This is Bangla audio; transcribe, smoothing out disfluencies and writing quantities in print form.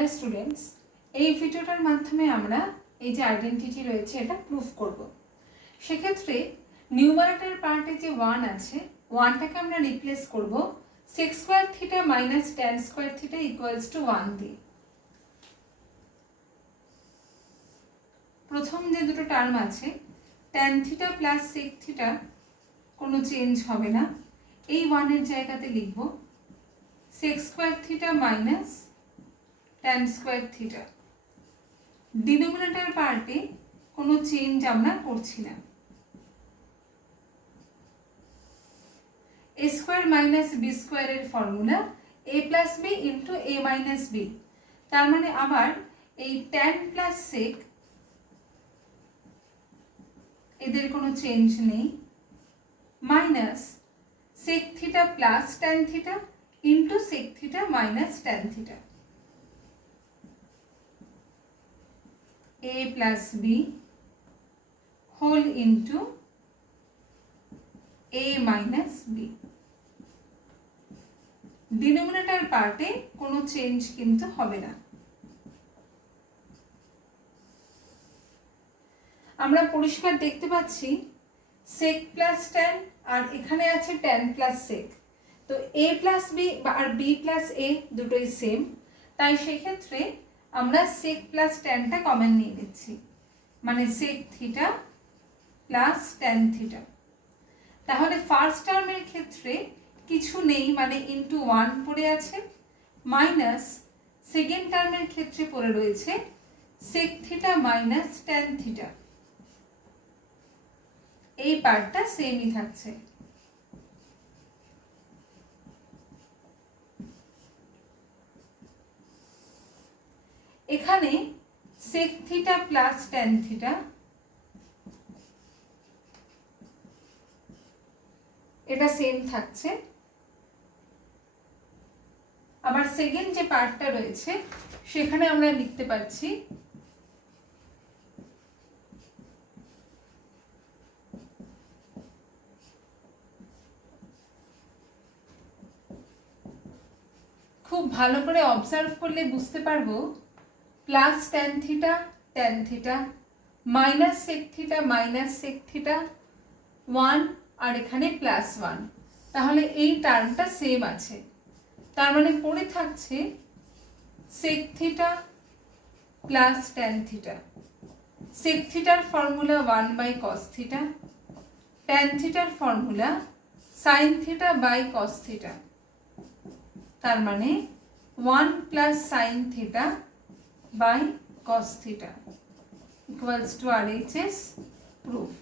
হ্যালো স্টুডেন্টস, এই ভিডিওটার মাধ্যমে আমরা এই যে আইডেন্টিটি রয়েছে এটা প্রুফ করব। সেক্ষেত্রে নিউমারেটর পার্টে যে 1 আছে, 1টাকে আমরা রিপ্লেস করব sec square theta minus tan square theta equals to 1 দিয়ে। প্রথম যে দুটো টার্ম আছে tan theta plus sec theta কোনো চেঞ্জ হবে না, এই 1 এর জায়গাতে লিখব sec square theta minus tan square theta. Denominator পার্টে কোনো চেঞ্জ আমরা করছি না। a স্কয়ার মাইনাস বি স্কয়ারের formula a plus B into a minus B, তার মানে আবার এই tan প্লাস sec এদের কোনো চেঞ্জ নেই, minus sec theta plus tan theta into sec theta minus tan theta, a plus b whole into a minus b। Denominator পার্টে কোনো চেঞ্জ কিন্তু হবে না। আমরা পরিষ্কার দেখতে পাচ্ছি sec প্লাস tan আর এখানে আছে tan প্লাস sec, তো a প্লাস b আর b প্লাস a দুটোই সেম, তাই সেক্ষেত্রে আমরা sec প্লাস tanটা কমন নিয়ে নিচ্ছি, মানে sec theta plus tan theta. তাহলে ফার্স্ট টার্মের ক্ষেত্রে কিছু নেই, মানে ইন্টু 1 পড়ে আছে, মাইনাস সেকেন্ড টার্মের ক্ষেত্রে পড়ে রয়েছে sec theta minus tan theta, এই পার্টটা সেমই থাকছে। এখানে sec theta plus tan theta এটা সেম থাকছে। আবার সেকেন্ড যে পার্টটা রয়েছে সেখানে আমরা লিখতে পারছি খুব ভালো করে অবজার্ভ করলে বুঝতে পারবো plus tan theta minus sec theta minus sec theta 1 আর এখানে প্লাস 1, তাহলে এই টার্মটা সেম আছে, তার মানে পড়ে থাকছে sec theta plus tan theta. sec থিটার formula 1 by cos theta, tan থিটার formula sin theta by cos theta, তার মানে 1 plus sin theta by cos theta equals to RHS proof.